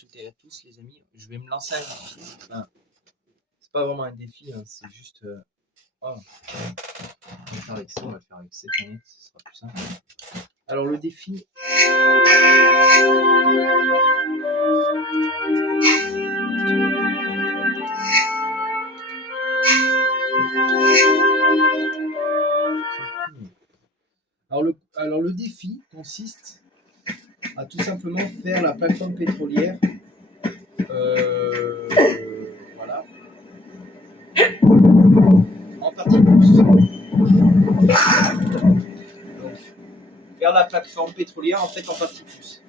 toutes et à tous, les amis. Je vais me lancer un défi. Enfin, c'est pas vraiment un défi, hein, c'est juste. Oh, on va faire avec ça, on va le faire avec cette manette, ce sera plus simple. Alors, le défi. Alors, le défi consiste à tout simplement faire la plateforme pétrolière. Voilà. En partie plus. Donc, faire la plateforme pétrolière en fait en partie plus.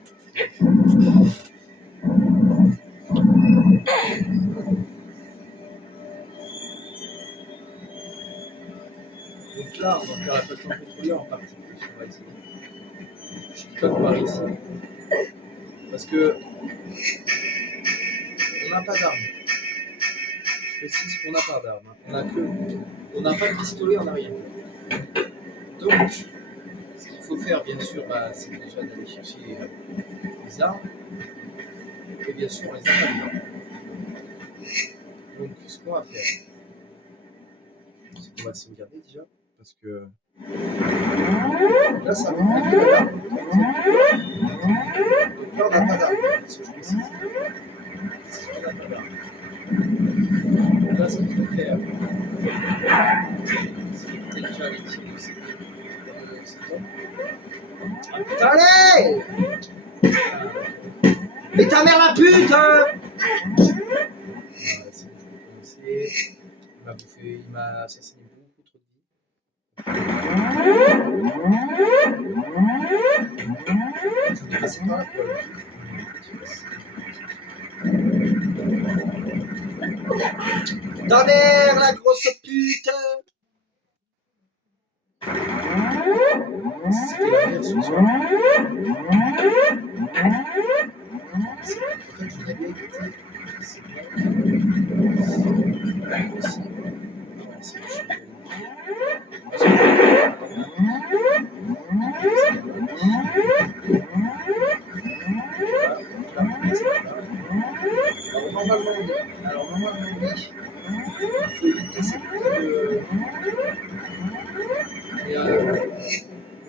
Donc là, on va faire la plateforme pétrolière en partie plus. On va essayer. Je dis pas qu'on va réussir. Parce que on n'a pas d'armes. Je précise qu'on n'a pas d'armes. On n'a pas de pistolet, on n'a rien. Donc, ce qu'il faut faire, bien sûr, c'est déjà d'aller chercher les armes. Et bien sûr, on les a pas dedans. Donc, ce qu'on va faire, c'est qu'on va sauvegarder déjà. Parce que là, ça va être là. Donc là, on n'a pas d'armes. C'est ce que je précise. On n'a pas d'armes. Donc là, ce qu'il faut faire, c'est d'éviter déjà les tirs de ces hommes. Ah putain, allez! Mais ta mère la pute, hein! C'est bon, je vais commencer. Il m'a bouffé, il m'a assassiné beaucoup trop de vie. Je vais passer par là, quoi. Ta mère, la grosse pute! C'était la merde ce soir. En fait, je l'avais évité. C'est bon. Aussi. Alors normalement, oui, il faut éviter ces coups de...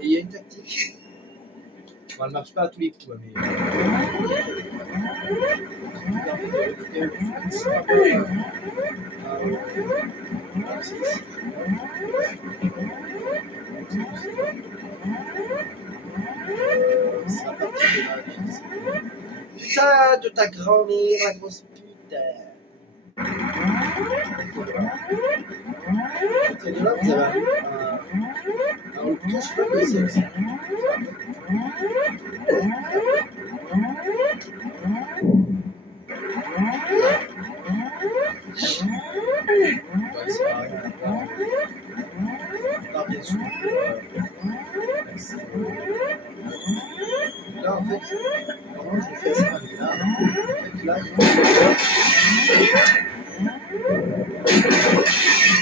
Et il y a une tactique. Bon, elle ne marche pas à tous les coups, mais... C'est à partir de là. Putain de ta grand-mère, la grosse pute. Et de là, vous avez un couteau, je sais pas quoi c'est aussi. Bien sûr. Là, en fait, normalement, je le fais assez mal. Là, en fait, là, il faut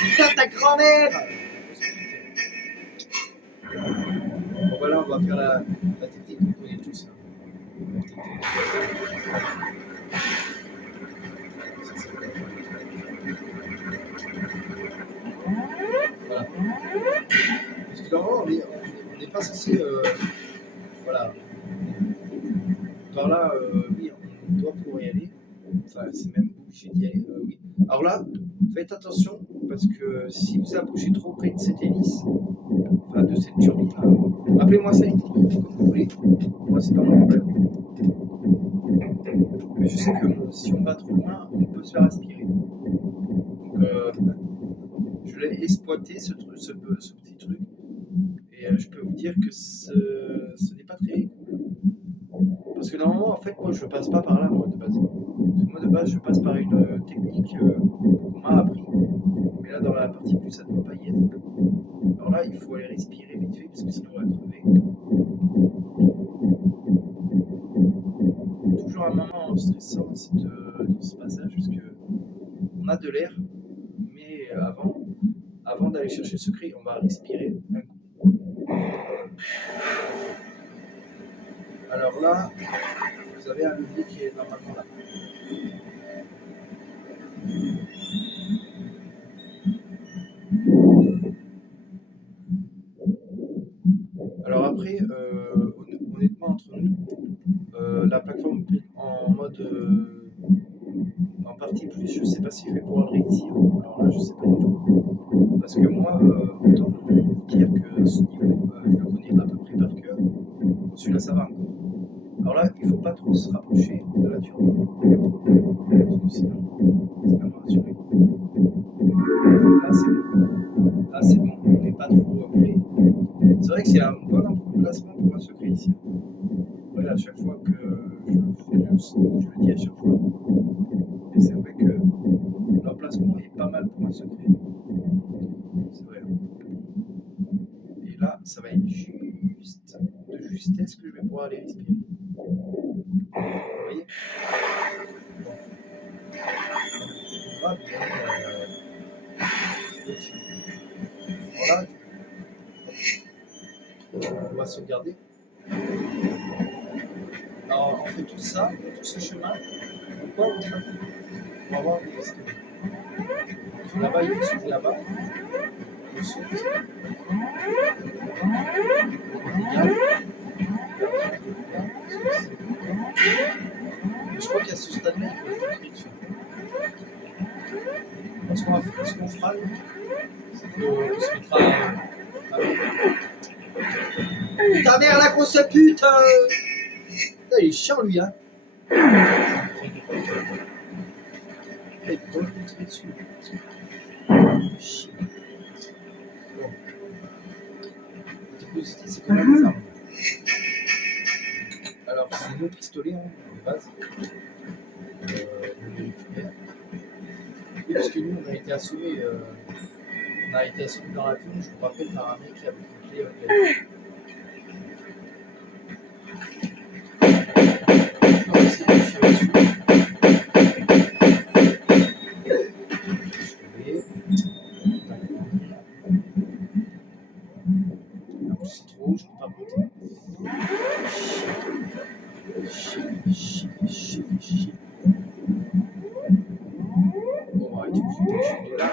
putain, ta grand-mère! Bon, voilà, on va faire la technique qu'on connaît tous. Voilà. Parce que normalement, on n'est pas censé. Voilà. Par là, oui, on doit pouvoir y aller. Enfin, c'est même obligé d'y aller, oui. Alors là, faites attention, parce que si vous approchez trop près de cette hélice, enfin de cette turbine, appelez-moi ça électrique, comme vous voulez. Moi, c'est pas mon problème. Mais je sais que si on va trop loin, on peut se faire aspirer. Donc, je l'ai exploité, ce petit truc. Et je peux vous dire que ce n'est pas très cool. Parce que normalement, en fait, moi, je passe pas par là, moi, de base. Moi, de base, je passe par une technique qu'on m'a appris. Mais là, dans la partie plus, ça ne doit pas y être. Alors là, il faut aller respirer vite fait, parce que sinon, on va crever. Toujours un moment stressant dans ce passage, parce que on a de l'air, mais avant d'aller chercher le secret, on va respirer un coup. Alors là, vous avez un levier qui est normalement là. en partie plus. Je sais pas si je vais pouvoir le réussir. Alors là, je sais pas du tout. Parce que moi, autant je peux vous dire que ce niveau, je le connais à peu près par cœur. Celui-là, ça va encore. Alors là, il ne faut pas trop se rapprocher de la turbine. Parce que sinon, c'est vraiment assuré. Là, c'est bon. Là, c'est bon. On n'est pas trop près. C'est vrai que c'est un bon emplacement pour un secret ici. Voilà, à chaque fois que je fais le snow, je le dis à chaque fois. Et c'est vrai que l'emplacement est pas mal pour un secret. C'est vrai. Et là, ça va être juste de justesse que je vais pouvoir aller respirer. Vous voyez? On va bien. Voilà. On va sauvegarder. Alors, on fait tout ça, tout ce chemin. Pourquoi on va voir des escaliers. Là-bas, il faut sauter là-bas. On saute. Je crois qu'à ce stade-là, il faut construire dessus. Ce qu'on fera, c'est qu'on se mettra. Ta mère, la grosse pute! Putain, il est chiant, lui, hein! Il faut le construire dessus. Chiant. Bon. Le dispositif, c'est quand même des armes. Alors, c'est nos pistolets, hein, de base. Oui, parce que nous, on a été assommés. On a été assommés dans l'avion, je me rappelle, par un mec qui avait une clé avec la. C'est trop haut, je ne peux pas monter. Chier. Bon, arrête, je suis de là.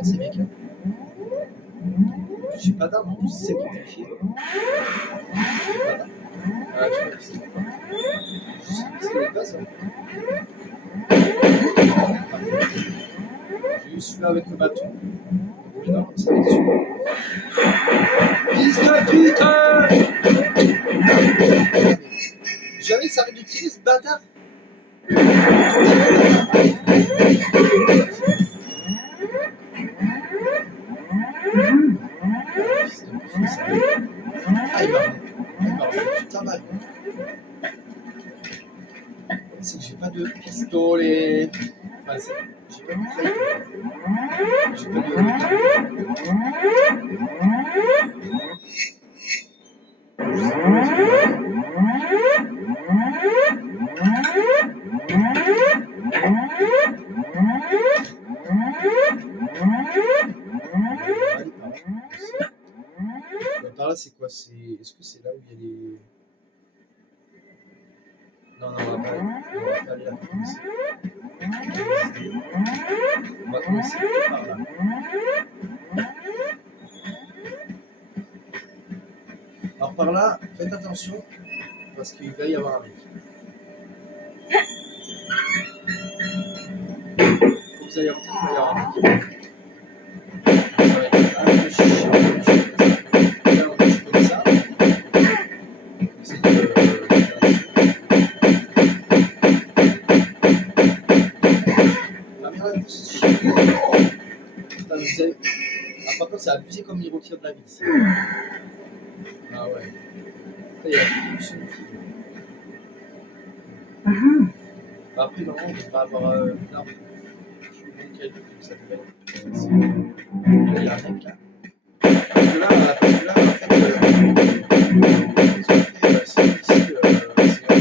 Ces mecs là. J'ai pas d'arme en plus, c'est ça qui me fait chier. J'ai pas d'arme. Ah, je sais pas. Je sais pas ce qu'il y a pas ça. J'ai eu celui-là avec le bâton. Mais non, ça va être celui-là. Fils de putain! Jamais il s'arrête de tirer ce bâtard! Ah, il m'a rendu du tabac. C'est que j'ai pas de pistolet. Enfin, j'ai pas de fight. J'ai pas de. Par là, c'est quoi? Est-ce que c'est là où il y a les. Non, on va pas aller là. On va commencer par là. Alors par là, faites attention, parce qu'il va y avoir un mec. Faut que vous allez rentrer, il va y avoir un mec. Ça va être un peu chiant. Là, on bouge comme ça. C'est la merde, c'est chiant. Putain, vous avez. Ah, par contre, c'est abusé comme il retire de la vie ici. Ah ouais. Il y a une solution. Après, normalement, on ne devrait pas avoir une arme. Je vais donc ça devrait être facile. Là, il y a un mec là. Parce que là en fait, c'est ici, c'est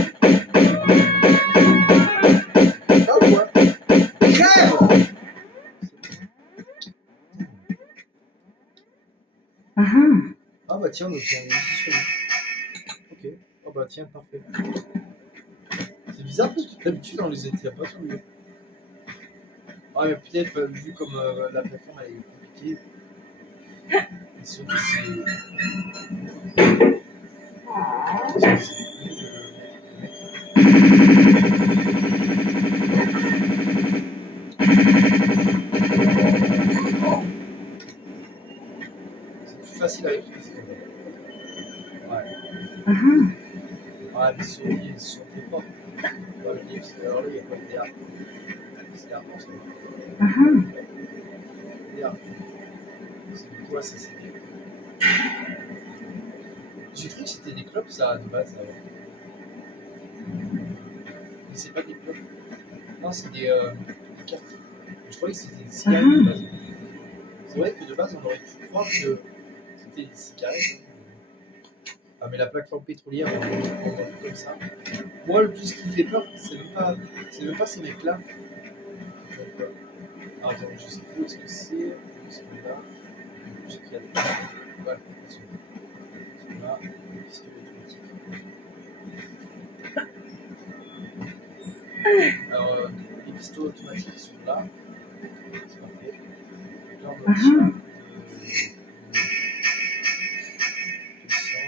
tiens, donc on est ici sur lui. Ok. Oh bah tiens, parfait. C'est bizarre parce que d'habitude on les était pas sur lui. Ah mais peut-être vu comme la plateforme elle est compliquée. Ils sont c'est plus facile avec lui. Ouais. Ah, les souris, ils sont des portes. Dans le livre, alors là, il y a pas de DA. C'est DA, ça. DA. C'est quoi ça, c'est des... J'ai cru que c'était des clubs, ça, de base. Mais c'est pas des clubs. Non, c'est des cartes. Je croyais que c'était des cigarettes de base. C'est vrai que de base, on aurait pu croire que c'était des cigarettes. Ah, mais la plateforme pétrolière, on vend comme ça. Moi, le plus qui me fait peur, c'est même pas ces mecs-là. Ah, attends, je sais plus où est-ce que c'est. Ce là. Je sais qu'il y a des pistolets. Ouais, celui-là, pistolet automatique. Alors, les pistolets automatiques sont là. C'est parfait. Donc là, on doit tirer de 200,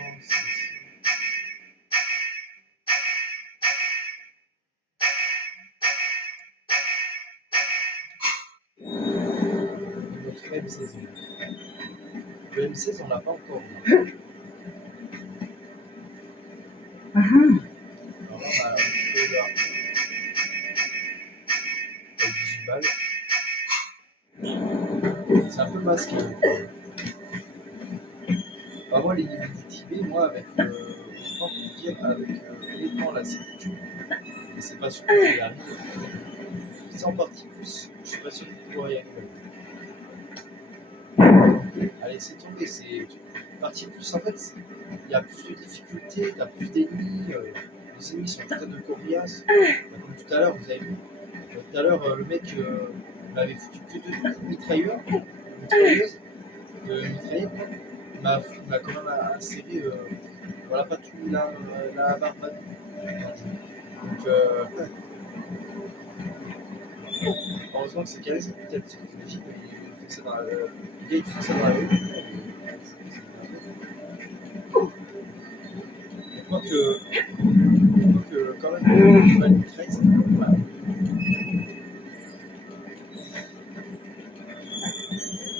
notre M16. Le M16, on l'a pas encore. Alors là, on a un pistolet là. Avec 18 balles. C'est un peu masqué. Bah, moi, les niveaux du Tibet, moi, avec honnêtement, pour vous dire, avec honnêtement, là, c'est foutu. Mais c'est pas sûr que je y arrive. C'est en partie plus, je suis pas sûr de pouvoir y arriver. Allez, c'est tombé, c'est partie plus. En fait, il y a plus de difficultés, t'as plus d'ennemis. Les ennemis sont putain de coriaces. Comme tout à l'heure, vous avez vu. Tout à l'heure, le mec m'avait foutu que deux coups de mitrailleuse, de mitraillette, quoi. Il m'a quand même inséré, voilà, pas tout la barre ma vie. Donc, heureusement que c'est carré, c'est peut-être psychologique, mais il fait ça dans le gars, il fait ça dans la rue. Quoique, quand même, une balle mitraille, c'est pas mal.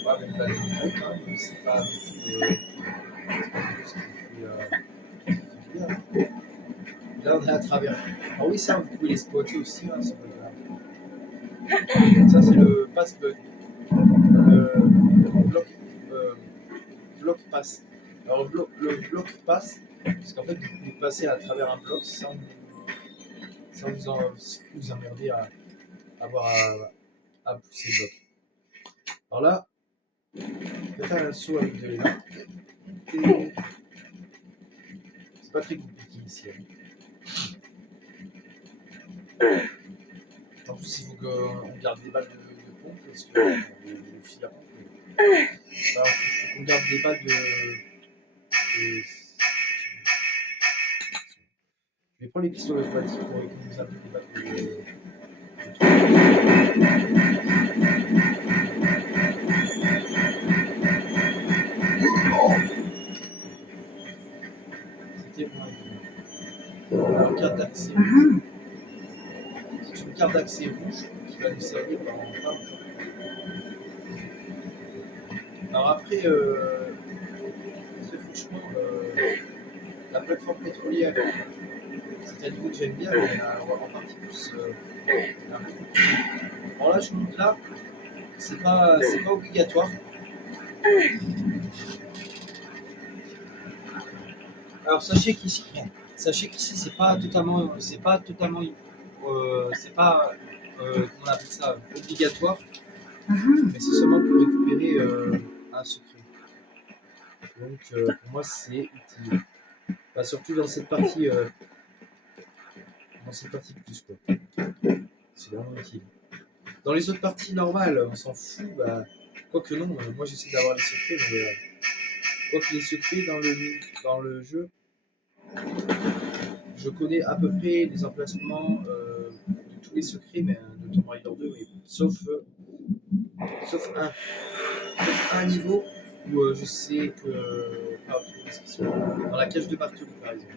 Ouais, mais une balle mitraille, quand même, c'est pas non plus ce qui fait bien. Là, on est à travers. Ah oui, ça, vous pouvez l'exploiter aussi, hein, ce bug-là. Ça, c'est le pass-bug. Le bloc, bloc pass. Alors, le bloc pass, parce qu'en fait, vous pouvez passer à travers un bloc sans vous emmerder à avoir à pousser le bloc. Alors là, faites un saut avec de l'élan. C'est pas très compliqué ici. En plus, il faut qu'on garde des balles de pompe, parce que le fil à pompe. Alors, il faut qu'on garde des balles de. Je vais prendre les pistolets automatiques pour économiser un peu des balles de. C'était moins. Alors, carte d'accès rouge. C'est une carte d'accès rouge qui va nous servir dans pas longtemps. Alors après, très franchement, la plateforme pétrolière, c'est un niveau que j'aime bien, mais en partie plus. Alors là, je monte là, c'est pas obligatoire. Alors sachez qu'ici, c'est pas totalement, c'est pas comment on appelle ça, obligatoire, mais c'est seulement pour récupérer un secret. Donc pour moi c'est utile. Bah, surtout dans cette partie de plus quoi. C'est vraiment utile. Dans les autres parties normales, on s'en fout. Bah, quoique non, moi j'essaie d'avoir les secrets, mais Quoique les secrets dans le jeu, je connais à peu près les emplacements de tous les secrets mais, de Tomb Raider 2, mais sauf un. Sauf un niveau où je sais que. Pas retrouver ce qu'ils sont. Dans la cage de Bartoli, par exemple.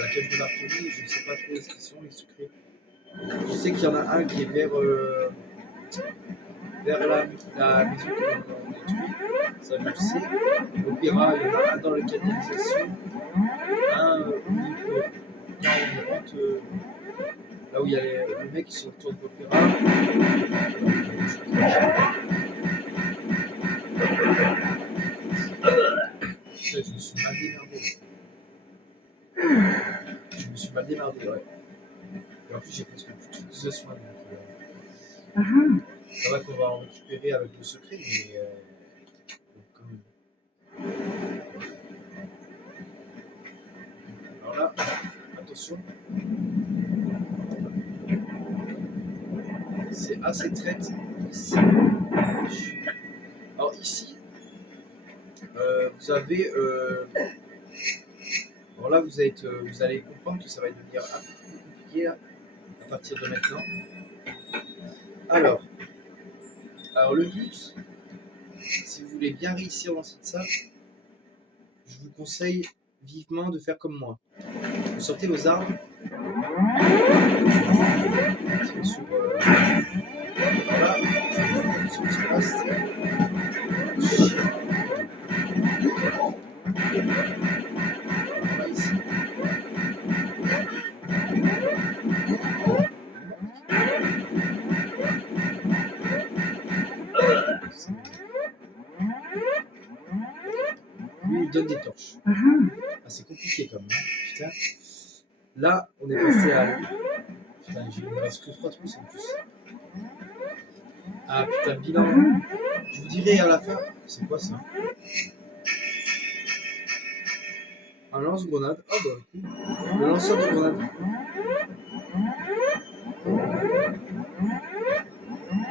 La cage de Bartoli, je ne sais pas trop où est-ce qu'ils sont, les secrets. Je sais qu'il y en a un qui est vers la maison qu'on a détruite. Ça, je le sais. L'opéra, il y en a un dans la canalisation. Un où quand on rentre. Là où il y a le mec qui se retourne de l'opéra. Je me suis mal démerdé. Je me suis mal démerdé, ouais. Et en plus, j'ai presque plus de soins. Donc, ça va qu'on va en récupérer avec le secret, mais quand même. Alors là, attention. C'est assez traite ici. Alors ici, vous avez. Alors là, vous allez comprendre que ça va devenir un peu plus compliqué là, à partir de maintenant. Alors le but, si vous voulez bien réussir dans cette salle, je vous conseille vivement de faire comme moi. Vous sortez vos armes. Sur, voilà, sur ce passe. Voilà, ici. Lui, il donne des torches. Ah, c'est compliqué quand même. Putain. Là, on est passé à lui. Putain, il me reste que 3 trucs en plus. Ah putain, bilan. Je vous dirai à la fin. C'est quoi ça? Un lance-grenade. Oh bah cool. Le lanceur de grenade.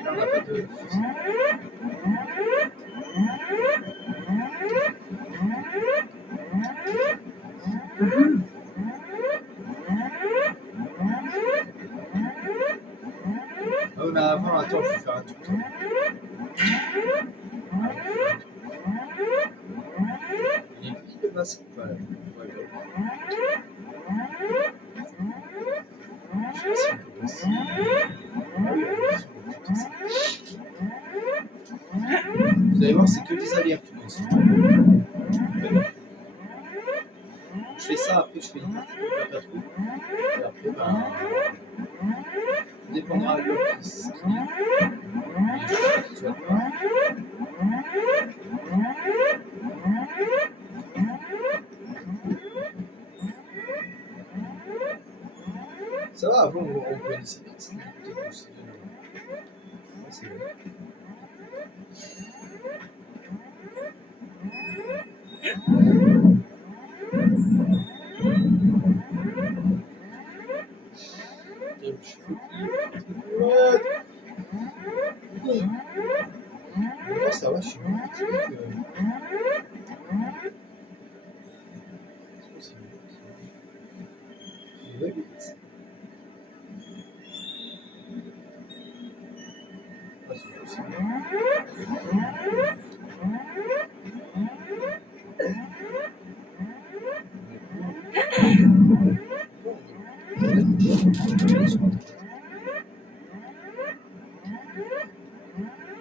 Là, on n'a pas de fusil. Ah oui, mais avant, attends, il faut faire un truc. Il est vide le masque ou pas là? Ouais, ouais. Je sais pas si on peut passer. Ah oui, vous allez voir, c'est que des allers-retours ici. Je fais ça, après je fais une partie de la patrouille. Et après, ben. Ça dépendra de l'heure qui est. Mais je sais qu'il soit pas. Ça va, avant on connaissait bien cette unité de procédure. C'est vrai. Moi ça va, je suis moins fatigué que. C'est il va vite. Ah, c'est possible.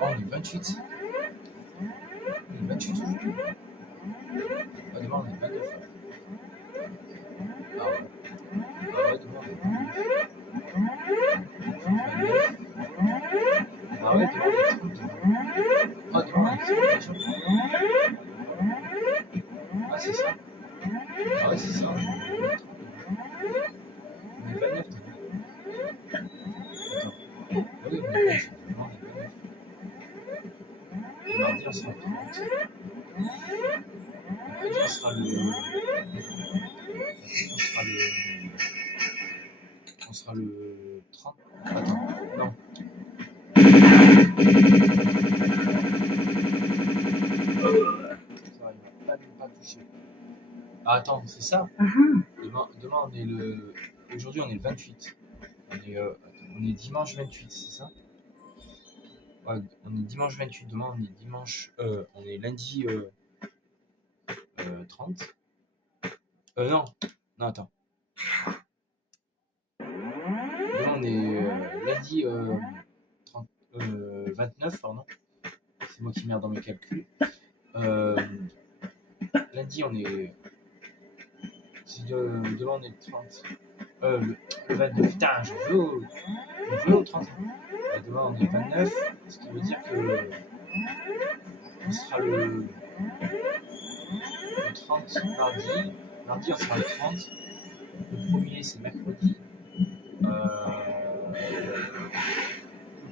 Oh, on est 28. On est 28 aujourd'hui. Ah, demain on est 29. Ah ouais. Ah ouais, demain on est 29. Ah ouais, demain on est 30. Ah, demain on est 30 déjà. Ah, c'est ça. Ah ouais, c'est ça. On est 29 demain. Attends. Ah oui, on est 28. Demain on est 29. Et mardi on sera le 30. Mercredi on sera le. On sera le 30. Attends, non. Ah, attends, c'est ça. Mhm. Demain on est le. Aujourd'hui, on est le 28. On est dimanche 28, c'est ça? Ouais, on est dimanche 28. Demain, on est dimanche. On est lundi 30. Non. Non, attends. Demain, on est lundi 30, 29, pardon. C'est moi qui merde dans mes calculs. Lundi, on est. Demain, on est le 30. Le 29. Putain, je veux au 30. Demain, on est le 29. Ce qui veut dire que. On sera le 30 mardi. Mardi, on sera le 30. Le premier, c'est mercredi. Le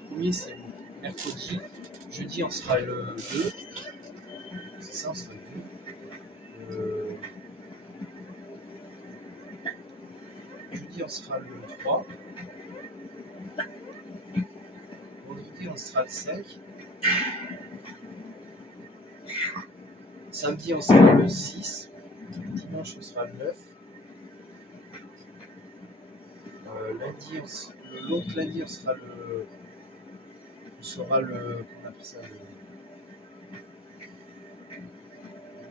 premier, c'est mercredi. Jeudi, on sera le 2. C'est ça, on sera le 2. Jeudi, on sera le 3. Vendredi, on sera le 5. Samedi, on sera le 6. Dimanche, on sera le 9. Lundi, l'autre lundi, on sera le. On sera le. Comment on appelle ça,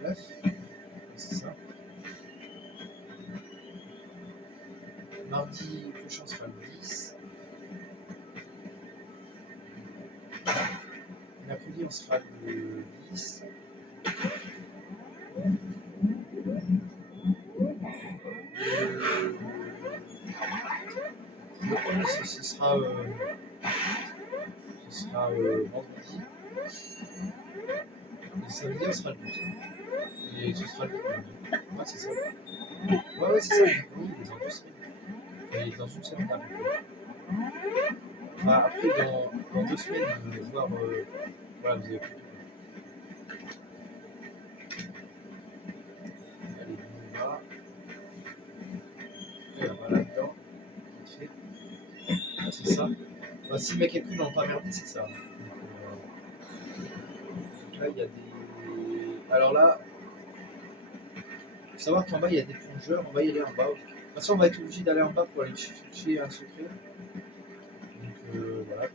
le 9. C'est ça. Mardi prochain sera le 10. Mercredi, on sera le 10. Le 11, ce sera vendredi. Et samedi, on sera le 12. Et ce sera le 12. Ouais, c'est ça. Ouais, c'est ça. Oui, il est dans 2 semaines. Et dans une semaine, à peu près. Enfin, après, dans 2 semaines, voir. Voilà, vous avez compris. Allez, on y va. Et on va là-dedans. Vite fait. Ah, c'est ça. Bah, si mes calculs n'ont pas merdé, c'est ça. Donc là, il y a des. Alors là, il faut savoir qu'en bas, il y a des plongeurs. On va y aller en bas. De toute façon, on va être obligé d'aller en bas pour aller chercher un secret. Donc voilà.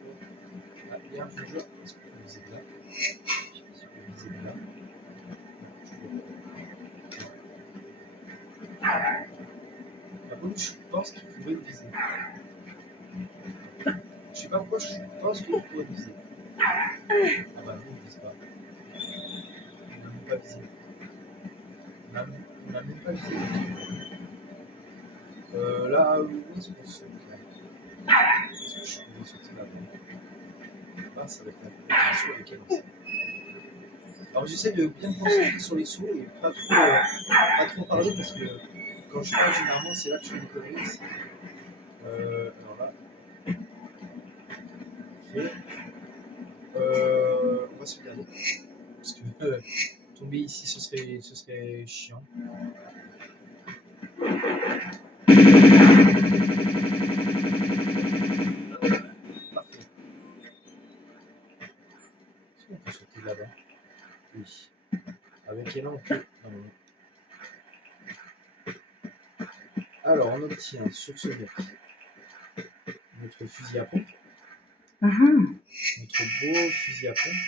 Ah, il y a un plongeur. Est-ce qu'on peut viser de là? Je sais pas si on peut viser de là. Par contre, je pense qu'il pourrait le viser. Je sais pas pourquoi je pense qu'il pourrait le viser. Ah bah non, il ne vise pas. On n'a même pas visé. On n'a même pas visé. Là, où est-ce qu'on saute là? Est-ce que je peux sauter là-bas? Ah, ça va être un saut avec elle aussi. Alors j'essaie de bien me concentrer sur les sauts et pas trop parler parce que quand je parle généralement c'est là que je fais des conneries ici. Alors là, fait. On va se regarder parce que tomber ici ce serait chiant. Parfait. Est-ce qu'on peut sauter là-bas? Oui. Avec elle on peut. Alors on obtient sur ce deck notre fusil à pompe. Mhm. Notre beau fusil à pompe.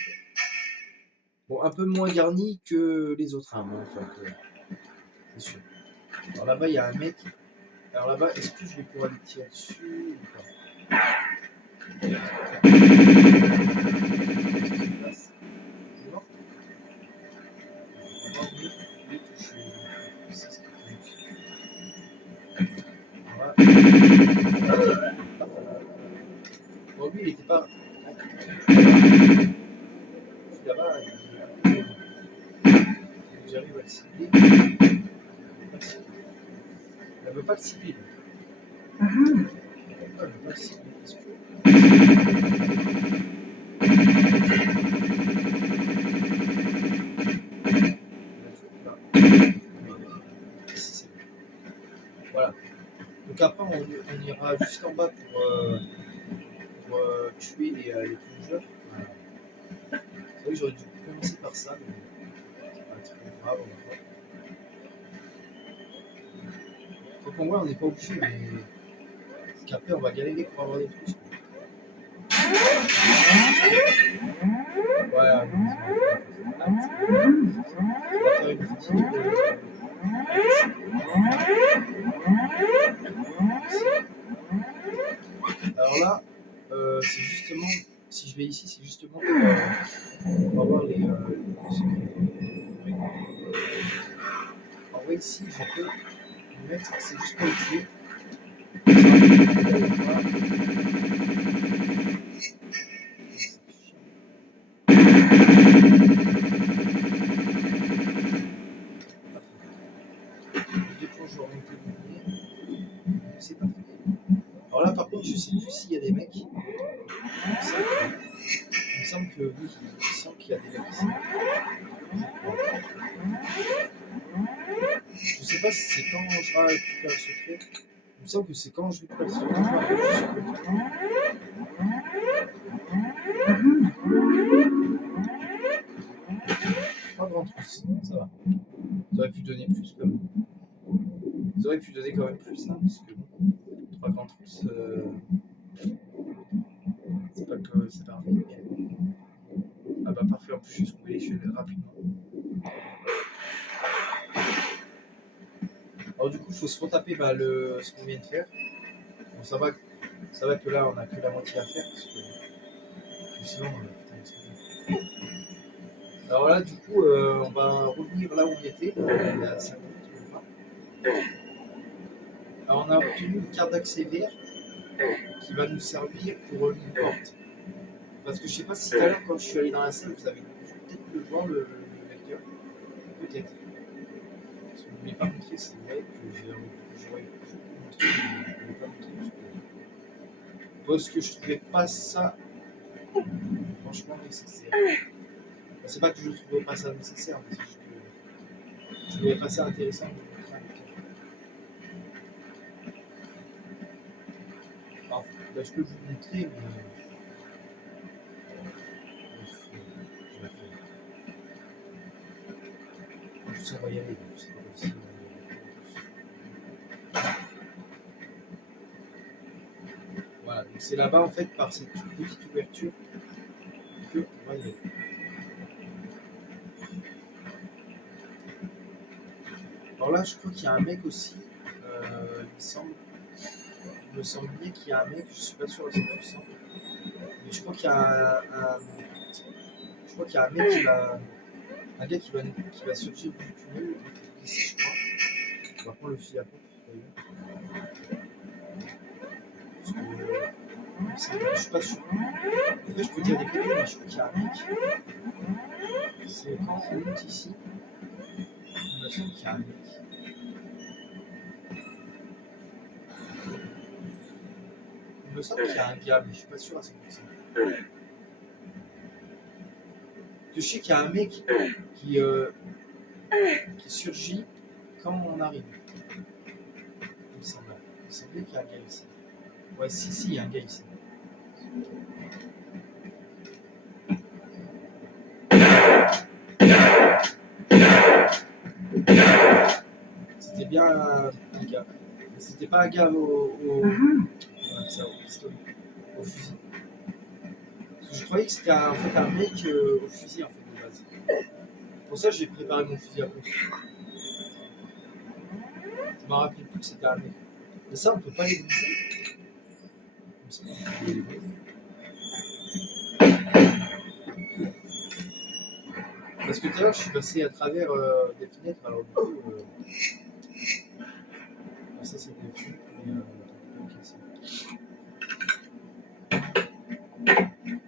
Bon, un peu moins garni que les autres armes, en fait. C'est sûr. Alors là-bas, il y a un mec. Alors là-bas, est-ce que je vais pouvoir lui tirer dessus ou pas? C'est mort. On va les toucher. C'est ce qui voilà. Bon, lui, il était pas. Là-bas, j'arrive à le cibler. Elle veut pas le cibler. Mhm. Elle veut pas le cibler. Est-ce que. Voilà. Donc après, on ira juste en bas pour tuer les plongeurs. Voilà. C'est vrai que j'aurais dû commencer par ça, mais c'est pas trop grave. Donc en vrai, on n'est pas obligé, mais parce qu'après, on va galérer pour avoir des trucs. Ouais, allez, on va faire une petite. Alors là, c'est justement, si je vais ici, c'est justement pour avoir les secrets. En vrai, ici, je peux le mettre, c'est juste pour le tuer. Deux fois, je vais remonter le bouclier. C'est parfait. Alors là, par contre, je sais plus s'il y a des mecs. Il me semble que oui, il me semble qu'il y a des mecs ici. Je sais pas si c'est quand je récupère le secret. Il me semble que c'est quand je récupère le secret. Pas grand trousse, ça va. Ça aurait pu donner plus quand même. Ça aurait pu donner quand même plus, hein, parce que bon, 3 grands trousses, c'est pas que c'est pas rapide. Ah bah parfait, en plus j'ai trouvé les cheveux rapidement. Alors du coup, il faut se retaper ce qu'on vient de faire. Bon, ça va que là, on a que la moitié à faire, parce que sinon, putain, c'est bon. Alors là, du coup, on va revenir là où on était, il y a 5 minutes, même pas. Alors on a obtenu une carte d'accès vert qui va nous servir pour une porte. Parce que je sais pas si tout à l'heure, quand je suis allé dans la salle, vous avez peut-être pu le voir, le lecteur. Peut-être. Parce que vous ne m'avez pas montré, c'est vrai que j'aurais pu vous montrer, mais je ne l'ai pas montré. Parce que je trouvais pas ça franchement nécessaire. Enfin, c'est pas que je trouvais pas ça nécessaire, mais c'est juste que je trouvais pas ça intéressant de vous montrer un lecteur. Enfin, là, je peux vous montrer, mais. Je vais faire. En plus, on va y aller, donc c'est pas comme si. Voilà, donc c'est là-bas en fait par cette toute petite ouverture que on va y aller. Alors là, je crois qu'il y a un mec aussi, il me semble bien qu'il y a un mec, je suis pas sûr à 100%, mais je crois qu'il y a je crois qu'il y a un mec un gars qui va surgir du tunnel ici, je crois. On va prendre le fusil à pompe d'ailleurs. Parce que je suis pas sûr. Après, je peux dire des conneries, mais je crois qu'il y a un mec. C'est quand on monte ici, il me semble qu'il y a un mec. Il me semble qu'il y a un gars, mais je suis pas sûr à 100%. Je sais qu'il y a un mec qui surgit quand on arrive. Il me semble qu'il y a un gars ici. Ouais, si, il y a un gars ici. C'était bien un gars. Mais c'était pas un gars au pistolet, au fusil. Parce que je croyais que c'était en fait un mec au fusil en fait de base. Pour ça, j'ai préparé mon fusil à pompe. Je me rappelais plus que c'était un mec. Mais ça, on peut pas les briser. Parce que tout à l'heure, je suis passé à travers des fenêtres, alors du coup. Ça, c'est des fenêtres, mais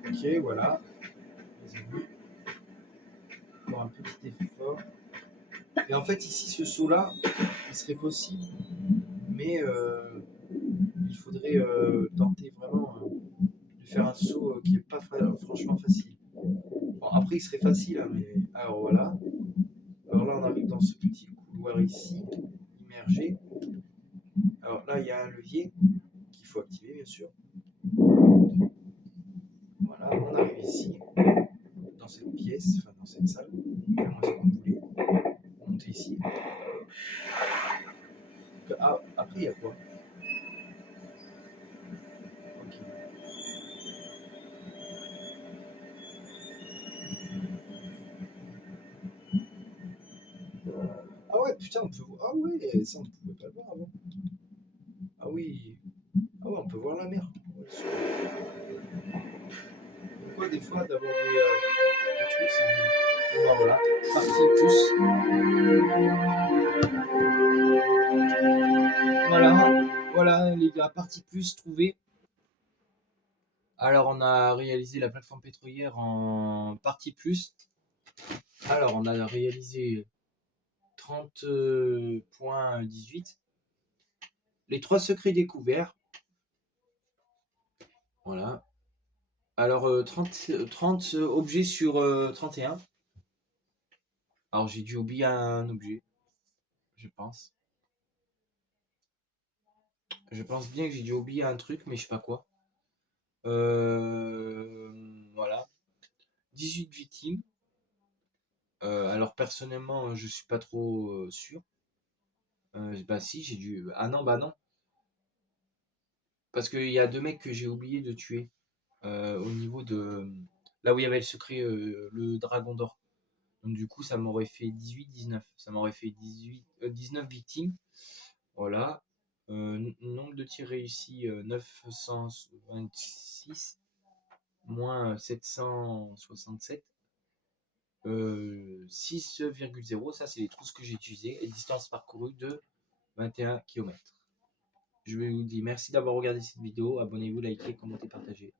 ok, voilà. Les amis. Pour un petit effort. Et en fait, ici, ce saut-là, il serait possible, mais il faudrait tenter vraiment de faire un saut qui n'est pas franchement facile. Bon, après, il serait facile, hein, mais. Alors voilà. Alors là, on arrive dans ce petit couloir ici, immergé. Alors là, il y a un levier qu'il faut activer, bien sûr. Voilà, on arrive ici, dans cette pièce, enfin dans cette salle. Moi, c'est comme vous voulez. On monte ici. Ah, après, il y a quoi? Ok. Ah ouais, putain, on peut voir. Ah ouais, ça, on pouvait pas le voir avant. Ah oui. Ah ouais, on peut voir la mer. Ouais, super. Pourquoi des fois d'avoir des trucs, c'est bien. Bon bah voilà, partie plus. Voilà les gars, partie plus trouvée. Alors on a réalisé la plateforme pétrolière en partie plus. Alors on a réalisé 30.18. Les 3 secrets découverts. Voilà. Alors 30 objets sur 31. Alors j'ai dû oublier un objet, je pense. Je pense bien que j'ai dû oublier un truc, mais je sais pas quoi. Voilà. 18 victimes. Alors personnellement, je suis pas trop sûr. Bah si, j'ai dû. Ah non, bah non. Parce qu'il y a 2 mecs que j'ai oublié de tuer. Au niveau de. Là où il y avait le secret, le dragon d'or. Donc du coup, ça m'aurait fait 18-19. Ça m'aurait fait 19 victimes. Voilà. Nombre de tirs réussis, 926. Moins 767. 6,0, ça c'est les trousses que j'ai utilisées, et distance parcourue de 21 km. Je vous dis merci d'avoir regardé cette vidéo, abonnez-vous, likez, commentez, partagez.